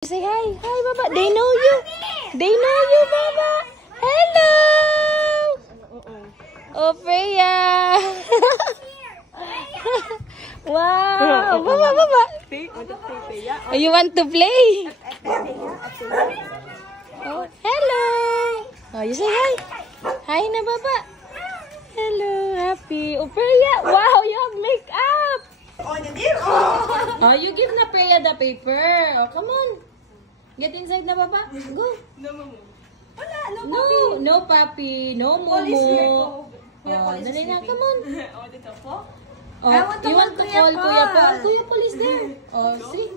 Say hi. Hi, Baba. They know you. They know you, Baba. Hello. Oh, Freya. Wow. Baba, Baba. Oh, you want to play? Oh, hello. Oh, you say hi. Hi na, Baba. Hello. Happy. Oh, Freya. Wow, you have makeup. Oh, you give na Freya the paper. Oh, come on. Get inside na, Baba. Go. No, papi. No, Momo. Oh, dali na. Come on. Oh, you want to call Kuya Paul? Kuya Paul is there. Oh, see?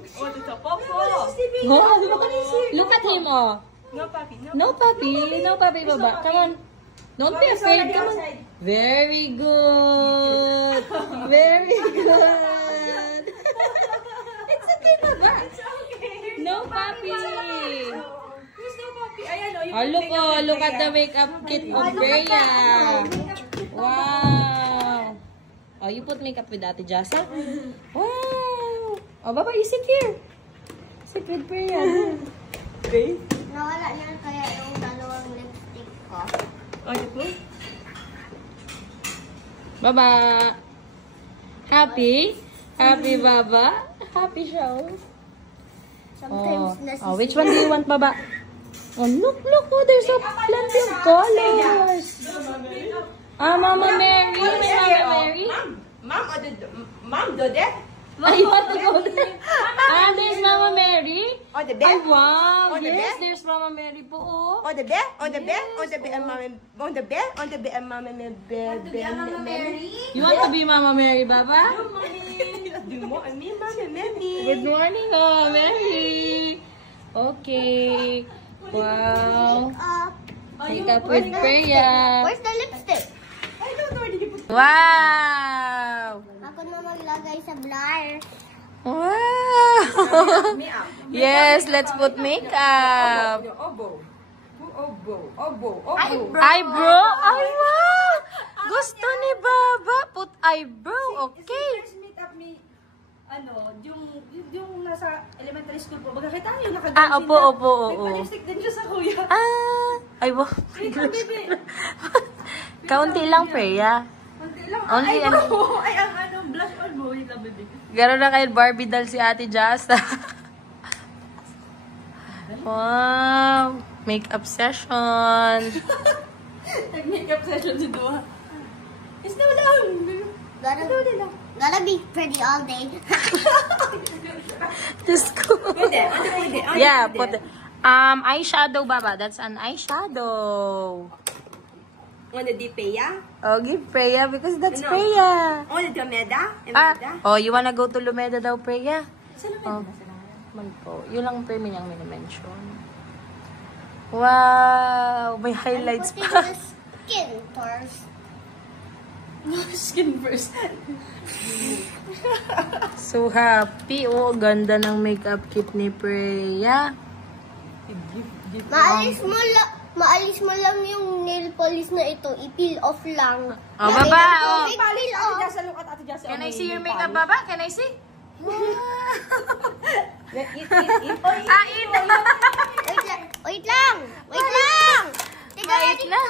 Oh, look at him, oh. No, papi. No, papi, Baba. Come on. Don't be afraid. Come on. Very good. Very good. It's okay, Baba. No, papi. Oh, look at the makeup kit of Freya. Wow. Oh, you put makeup with Ate Jasa? Wow. Oh, Baba, you sit here. Sit with Freya. Okay. Nawala niya kaya yung dalawang lipstick ko. Oh, you put? Baba. Happy? Happy, Baba? Happy show? Sometimes Oh, which one do you want, Baba? Oh, look, oh, there's a plenty of colors. Ah, Mama Mary. Mama Mary. Mom, do that? You want to go there? Ah, there's Mama Mary. On the bed? Oh, wow. On the Yes, bed? there's Mama Mary po. Oh. On the bed? On the bed? On the bed? On the bed? On the bed? Mama Mary. You want to be Mama Mary, Baba? Do more me, Mama Mary. Good morning, Mama Mary. Okay. Wow. Makeup with Freya. Where's the lipstick? Wow. Ako na maglagay sa blur. Wow. Yes, let's put makeup. Eyebrow? Ay, wow. Gusto ni Baba. Put eyebrow. Okay. Yung nasa elementary school po, magkakita niyo nakagawa Ah, opo. May lipstick din siya sa kuya. Ah. Ay, wow. Kaunti lang, Freya. Konti lang. Only Ay, ano. ay, ang blush on mo, yung labibig. Gano'n na kayo Barbie doll si Ate Jasta. Wow. Makeup session. Nag-makeup session si Dua. Is na wala. Gotta be pretty all day. Just go. Pwede. Yeah, put it. Eyeshadow, Baba. That's an eyeshadow. On the Peya? Oh, give Freya because that's No. Freya. On the Meda? Ah, oh, you wanna go to Lumeda daw, Freya? Sa Oh. Man po. Yun lang po yung mention. Wow! May highlights Putting pa. the skin first. Skin first. So happy. Oh, ganda ng makeup kit ni Freya. Maalis mo lang yung nail polish na ito. I-peel off lang. Oh, Baba! Oh. I-peel off. Look at Ate Jasa. Can I see your makeup, Baba? Can I see? Eat. Ah, eat! Wait lang. Wait lang. Wait na.